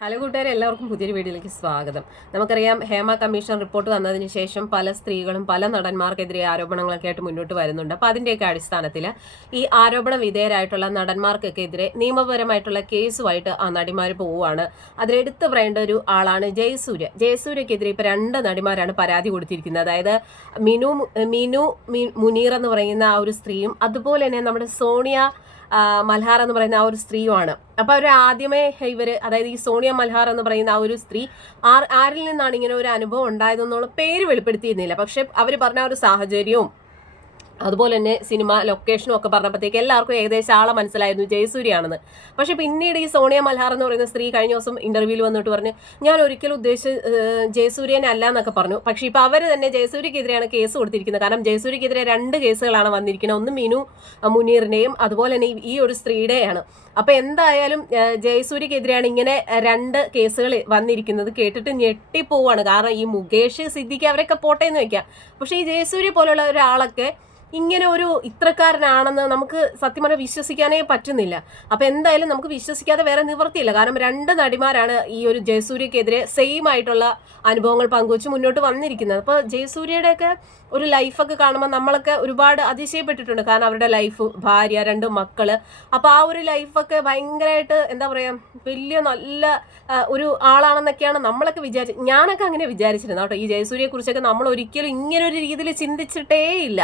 Hello കൂട്ടുകാരെ എല്ലാവർക്കും പുതിയൊരു വീഡിയോയിലേക്ക് സ്വാഗതം. നമുക്കറിയാം ഹേമ കമ്മീഷൻ റിപ്പോർട്ട് വന്നതിന് ശേഷം പല സ്ത്രീകളും പല നടന്മാർക്കെതിരെ ആരോപണങ്ങളൊക്കെ ആയിട്ട് മുന്നോട്ട് വരുന്നുണ്ട്. അപ്പോൾ അതിന്റെയൊക്കെ അടിസ്ഥാനത്തിൽ ഈ ആരോപണ വിധേയരായിട്ടുള്ള നടന്മാർക്കൊക്കെ എതിരെ നിയമപരമായിട്ടുള്ള കേസുമായിട്ട് ആ നടിമാർ പോവുകയാണ്. അതിലെടുത്ത് പറയേണ്ട ഒരു ആളാണ് ജയസൂര്യ. ജയസൂര്യക്കെതിരെ ഇപ്പോൾ രണ്ട് നടിമാരാണ് പരാതി കൊടുത്തിരിക്കുന്നത്. അതായത് മിനു മിനു മുനീർ എന്ന് പറയുന്ന ആ ഒരു സ്ത്രീയും അതുപോലെ തന്നെ നമ്മുടെ സോണിയ മൽഹാർ എന്ന് പറയുന്ന ആ ഒരു സ്ത്രീയുമാണ്. അപ്പൊ അവർ ആദ്യമേ ഇവർ അതായത് ഈ സോണിയ മൽഹാർ എന്ന് പറയുന്ന ആ ഒരു സ്ത്രീ ആരിൽ നിന്നാണ് ഇങ്ങനെ ഒരു അനുഭവം ഉണ്ടായതെന്നുള്ള പേര് വെളിപ്പെടുത്തിയിരുന്നില്ല. പക്ഷെ അവർ പറഞ്ഞ ഒരു സാഹചര്യവും അതുപോലെ തന്നെ സിനിമ ലൊക്കേഷനും ഒക്കെ പറഞ്ഞപ്പോഴത്തേക്ക് എല്ലാവർക്കും ഏകദേശം ആളെ മനസ്സിലായിരുന്നു ജയസൂര്യാണെന്ന് പക്ഷെ പിന്നീട് ഈ സോണിയ മൽഹാർ എന്ന് പറയുന്ന സ്ത്രീ കഴിഞ്ഞ ദിവസം ഇന്റർവ്യൂവിൽ വന്നിട്ട് പറഞ്ഞു ഞാൻ ഒരിക്കലും ഉദ്ദേശിച്ച് ജയസൂര്യനെ അല്ല എന്നൊക്കെ പറഞ്ഞു. പക്ഷെ ഇപ്പൊ അവർ തന്നെ ജയസൂര്യക്കെതിരെയാണ് കേസ് കൊടുത്തിരിക്കുന്നത്. കാരണം ജയസൂര്യക്കെതിരെ രണ്ട് കേസുകളാണ് വന്നിരിക്കുന്നത്. ഒന്ന് മിനു മുനീറിന്റെയും അതുപോലെ തന്നെ ഈ- ഒരു സ്ത്രീയുടെയാണ് അപ്പോൾ എന്തായാലും ജയസൂര്യക്കെതിരെയാണ് ഇങ്ങനെ രണ്ട് കേസുകൾ വന്നിരിക്കുന്നത്. കേട്ടിട്ട് ഞെട്ടിപ്പോവാണ്. കാരണം ഈ മുകേഷ് സിദ്ദിഖ് അവരൊക്കെ പോട്ടെ എന്ന് വെക്കാം. പക്ഷെ ഈ ജയസൂര്യ പോലുള്ള ഒരാളൊക്കെ ഇങ്ങനെ ഒരു ഇത്രക്കാരനാണെന്ന് നമുക്ക് സത്യം പറഞ്ഞാൽ വിശ്വസിക്കാനേ പറ്റുന്നില്ല. അപ്പൊ എന്തായാലും നമുക്ക് വിശ്വസിക്കാതെ വേറെ നിവൃത്തിയില്ല. കാരണം രണ്ട് നടിമാരാണ് ഈ ഒരു ജയസൂര്യക്കെതിരെ സെയിം ആയിട്ടുള്ള അനുഭവങ്ങൾ പങ്കുവച്ച് മുന്നോട്ട് വന്നിരിക്കുന്നത്. അപ്പോൾ ജയസൂര്യയുടെയൊക്കെ ഒരു ലൈഫൊക്കെ കാണുമ്പോൾ നമ്മളൊക്കെ ഒരുപാട് അതിശയപ്പെട്ടിട്ടുണ്ട്. കാരണം അവരുടെ ലൈഫ് ഭാര്യ രണ്ട് മക്കൾ. അപ്പൊ ആ ഒരു ലൈഫൊക്കെ ഭയങ്കരമായിട്ട് എന്താ പറയാ വലിയ നല്ല ഒരു ആളാണെന്നൊക്കെയാണ് നമ്മളൊക്കെ വിചാരിച്ച ഞാനൊക്കെ അങ്ങനെ വിചാരിച്ചിരുന്നു കേട്ടോ. ഈ ജയസൂര്യയെ കുറിച്ചൊക്കെ നമ്മൾ ഒരിക്കലും ഇങ്ങനെ ഒരു രീതിയിൽ ചിന്തിച്ചിട്ടേ ഇല്ല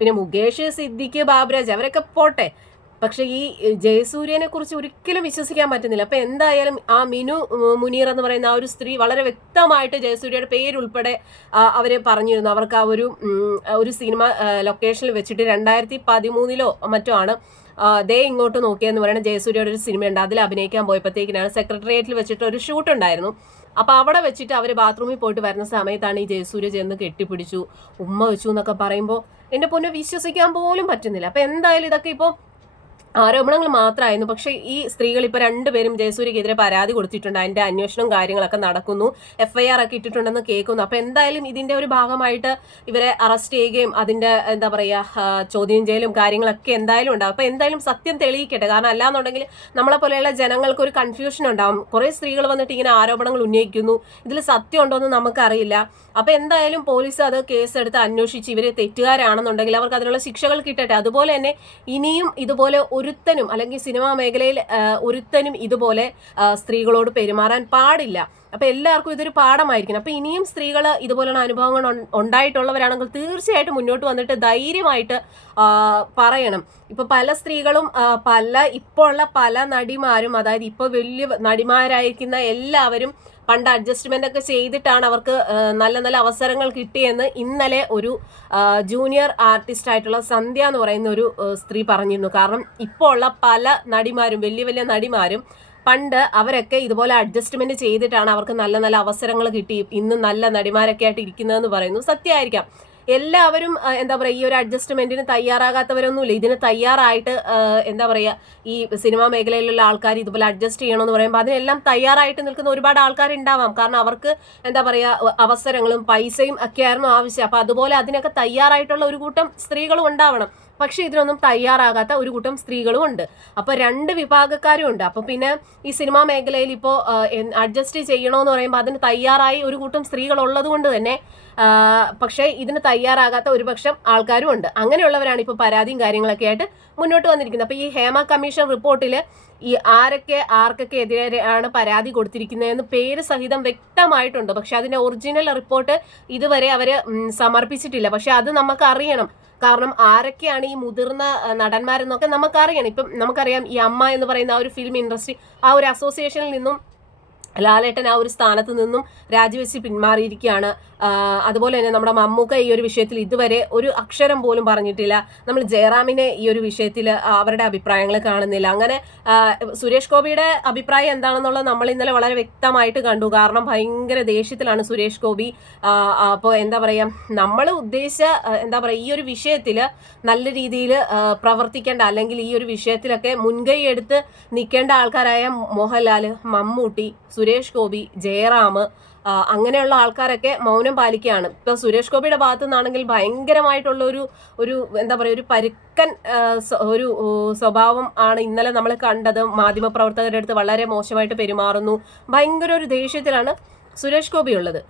പിന്നെ മുകേഷ് സിദ്ദിഖ് ബാബുരാജ് അവരൊക്കെ പോട്ടെ. പക്ഷെ ഈ ജയസൂര്യനെ കുറിച്ച് ഒരിക്കലും വിശ്വസിക്കാൻ പറ്റുന്നില്ല. അപ്പൊ എന്തായാലും ആ മിനു മുനീർ എന്ന് പറയുന്ന ആ ഒരു സ്ത്രീ വളരെ വ്യക്തമായിട്ട് ജയസൂര്യയുടെ പേരുൾപ്പെടെ അവർ പറഞ്ഞിരുന്നു. അവർക്ക് ആ ഒരു ഒരു സിനിമ ലൊക്കേഷനിൽ വെച്ചിട്ട് രണ്ടായിരത്തി പതിമൂന്നിലോ മറ്റോ ആണ് ദേ ഇങ്ങോട്ട് നോക്കിയെന്ന് പറയുന്ന ജയസൂര്യയുടെ ഒരു സിനിമയുണ്ട്. അതിൽ അഭിനയിക്കാൻ പോയപ്പോഴത്തേക്കിനാണ് സെക്രട്ടേറിയറ്റിൽ വെച്ചിട്ട് ഒരു ഷൂട്ട് ഉണ്ടായിരുന്നു അപ്പൊ അവിടെ വെച്ചിട്ട് അവർ ബാത്റൂമിൽ പോയിട്ട് വരുന്ന സമയത്താണ് ഈ ജയസൂര്യ ചെന്ന് കെട്ടിപ്പിടിച്ചു. ഉമ്മ വെച്ചു എന്നൊക്കെ പറയുമ്പോൾ എന്റെ പൊന്നെ വിശ്വസിക്കാൻ പോലും പറ്റുന്നില്ല. അപ്പോൾ എന്തായാലും ഇതൊക്കെ ഇപ്പോൾ ആരോപണങ്ങൾ മാത്രമായിരുന്നു. പക്ഷേ ഈ സ്ത്രീകൾ ഇപ്പോൾ രണ്ടുപേരും ജയസൂര്യക്കെതിരെ പരാതി കൊടുത്തിട്ടുണ്ട്. അതിന്റെ അന്വേഷണം കാര്യങ്ങളൊക്കെ നടക്കുന്നു. എഫ്ഐആർ ഒക്കെ ഇട്ടിട്ടുണ്ടെന്ന് കേൾക്കുന്നു. അപ്പോൾ എന്തായാലും ഇതിന്റെ ഒരു ഭാഗമായിട്ട് ഇവരെ അറസ്റ്റ് ചെയ്യുകയും അതിന്റെ എന്താ പറയാ ചോദ്യം ചെയ്യലും കാര്യങ്ങളൊക്കെ എന്തായാലും ഉണ്ടാവും. അപ്പോൾ എന്തായാലും സത്യം തെളിയിക്കട്ടെ. കാരണം അല്ലാന്നുണ്ടെങ്കിൽ നമ്മളെ പോലെയുള്ള ജനങ്ങൾക്ക് ഒരു കൺഫ്യൂഷൻ ഉണ്ടാവും. കുറേ സ്ത്രീകൾ വന്നിട്ട് ഇങ്ങനെ ആരോപണങ്ങൾ ഉന്നയിക്കുന്നു. ഇതിൽ സത്യം ഉണ്ടോ എന്ന് നമുക്കറിയില്ല. അപ്പോൾ എന്തായാലും പോലീസ് അത് കേസെടുത്ത് അന്വേഷിച്ച് ഇവരെ തെറ്റുകാരാണെന്നുണ്ടെങ്കിൽ അവർക്ക് അതിനുള്ള ശിക്ഷകൾ കിട്ടട്ടെ. അതുപോലെ തന്നെ ഇനിയും ഇതുപോലെ ഒരുത്തനും അല്ലെങ്കിൽ സിനിമാ മേഖലയിൽ ഒരുത്തനും ഇതുപോലെ സ്ത്രീകളോട് പെരുമാറാൻ പാടില്ല. അപ്പൊ എല്ലാവർക്കും ഇതൊരു പാഠമായിരിക്കണം. അപ്പൊ ഇനിയും സ്ത്രീകൾ ഇതുപോലുള്ള അനുഭവങ്ങൾ ഉണ്ടായിട്ടുള്ളവരാണെങ്കിൽ തീർച്ചയായിട്ടും മുന്നോട്ട് വന്നിട്ട് ധൈര്യമായിട്ട് പറയണം. ഇപ്പൊ പല സ്ത്രീകളും പല ഇപ്പോൾ ഉള്ള പല നടിമാരും അതായത് ഇപ്പൊ വലിയ നടിമാരായിരിക്കുന്ന എല്ലാവരും പണ്ട് അഡ്ജസ്റ്റ്മെന്റ് ഒക്കെ ചെയ്തിട്ടാണ് അവർക്ക് നല്ല നല്ല അവസരങ്ങൾ കിട്ടിയെന്ന് ഇന്നലെ ഒരു ജൂനിയർ ആർട്ടിസ്റ്റ് ആയിട്ടുള്ള സന്ധ്യ എന്ന് പറയുന്ന ഒരു സ്ത്രീ പറഞ്ഞിരുന്നു. കാരണം ഇപ്പോൾ ഉള്ള പല നടിമാരും വലിയ വലിയ നടിമാരും പണ്ട് അവരൊക്കെ ഇതുപോലെ അഡ്ജസ്റ്റ്മെന്റ് ചെയ്തിട്ടാണ് അവർക്ക് നല്ല നല്ല അവസരങ്ങൾ കിട്ടി. ഇന്ന് നല്ല നടിമാരൊക്കെ ആയിട്ട് ഇരിക്കുന്നതെന്ന് പറയുന്നു. സത്യമായിരിക്കാം എല്ലാവരും എന്താ പറയുക ഈ ഒരു അഡ്ജസ്റ്റ്മെന്റിന് തയ്യാറാകാത്തവരൊന്നുമില്ല. ഇതിന് തയ്യാറായിട്ട് എന്താ പറയുക ഈ സിനിമാ മേഖലയിലുള്ള ആൾക്കാർ ഇതുപോലെ അഡ്ജസ്റ്റ് ചെയ്യണമെന്ന് പറയുമ്പോൾ അതിനെല്ലാം തയ്യാറായിട്ട് നിൽക്കുന്ന ഒരുപാട് ആൾക്കാർ ഉണ്ടാവാം കാരണം അവർക്ക് എന്താ പറയുക അവസരങ്ങളും പൈസയും ഒക്കെ ആയിരുന്നു ആവശ്യം. അപ്പോൾ അതുപോലെ അതിനൊക്കെ തയ്യാറായിട്ടുള്ള ഒരു കൂട്ടം സ്ത്രീകളും ഉണ്ടാവണം. പക്ഷെ ഇതിനൊന്നും തയ്യാറാകാത്ത ഒരു കൂട്ടം സ്ത്രീകളും ഉണ്ട്. അപ്പൊ രണ്ട് വിഭാഗക്കാരും ഉണ്ട്. അപ്പോൾ പിന്നെ ഈ സിനിമാ മേഖലയിൽ ഇപ്പോൾ അഡ്ജസ്റ്റ് ചെയ്യണമെന്ന് പറയുമ്പോൾ അതിന് തയ്യാറായി ഒരു കൂട്ടം സ്ത്രീകൾ ഉള്ളത് കൊണ്ട് തന്നെ പക്ഷേ ഇതിന് തയ്യാറാകാത്ത ഒരുപക്ഷം ആൾക്കാരും ഉണ്ട്. അങ്ങനെയുള്ളവരാണ് ഇപ്പോൾ പരാതിയും കാര്യങ്ങളൊക്കെ ആയിട്ട് മുന്നോട്ട് വന്നിരിക്കുന്നത്. അപ്പോൾ ഈ ഹേമ കമ്മീഷൻ റിപ്പോർട്ടിൽ ഈ ആരൊക്കെ ആർക്കൊക്കെ എതിരെയാണ് പരാതി കൊടുത്തിരിക്കുന്നതെന്ന് പേര് സഹിതം വ്യക്തമായിട്ടുണ്ട്. പക്ഷെ അതിന്റെ ഒറിജിനൽ റിപ്പോർട്ട് ഇതുവരെ അവർ സമർപ്പിച്ചിട്ടില്ല. പക്ഷെ അത് നമുക്ക് അറിയണം. കാരണം ആരൊക്കെയാണ് ഈ മുതിർന്ന നടന്മാരെന്നൊക്കെ നമുക്കറിയണം. ഇപ്പം നമുക്കറിയാം ഈ അമ്മ എന്ന് പറയുന്ന ആ ഒരു ഫിലിം ഇൻഡസ്ട്രി ആ ഒരു അസോസിയേഷനിൽ നിന്നും ലാലേട്ടൻ ആ ഒരു സ്ഥാനത്ത് നിന്നും രാജിവെച്ച് പിന്മാറിയിരിക്കുകയാണ്. അതുപോലെ തന്നെ നമ്മുടെ മമ്മൂക്ക ഈ ഒരു വിഷയത്തിൽ ഇതുവരെ ഒരു അക്ഷരം പോലും പറഞ്ഞിട്ടില്ല. നമ്മൾ ജയറാമിനെ ഈ ഒരു വിഷയത്തിൽ അവരുടെ അഭിപ്രായങ്ങൾ കാണുന്നില്ല. അങ്ങനെ സുരേഷ് ഗോപിയുടെ അഭിപ്രായം എന്താണെന്നുള്ളത് നമ്മൾ ഇന്നലെ വളരെ വ്യക്തമായിട്ട് കണ്ടു. കാരണം ഭയങ്കര ദേഷ്യത്തിലാണ് സുരേഷ് ഗോപി. അപ്പോൾ എന്താ പറയുക നമ്മൾ ഉദ്ദേശിച്ച എന്താ പറയുക ഈ ഒരു വിഷയത്തിൽ നല്ല രീതിയിൽ പ്രവർത്തിക്കേണ്ട അല്ലെങ്കിൽ ഈ ഒരു വിഷയത്തിലൊക്കെ മുൻകൈ എടുത്ത് നിൽക്കേണ്ട ആൾക്കാരായ മോഹൻലാൽ മമ്മൂട്ടി സുരേഷ് ഗോപി ജയറാം അങ്ങനെയുള്ള ആൾക്കാരൊക്കെ മൗനം പാലിക്കുകയാണ്. ഇപ്പൊ സുരേഷ് ഗോപിയുടെ ഭാഗത്തു നിന്നാണെങ്കിൽ ഭയങ്കരമായിട്ടുള്ള ഒരു ഒരു എന്താ പറയുക ഒരു പരുക്കൻ ഒരു സ്വഭാവം ആണ് ഇന്നലെ നമ്മൾ കണ്ടത്. മാധ്യമപ്രവർത്തകരുടെ അടുത്ത് വളരെ മോശമായിട്ട് പെരുമാറുന്നു. ഭയങ്കര ഒരു ദേഷ്യത്തിലാണ് സുരേഷ് ഗോപി ഉള്ളത്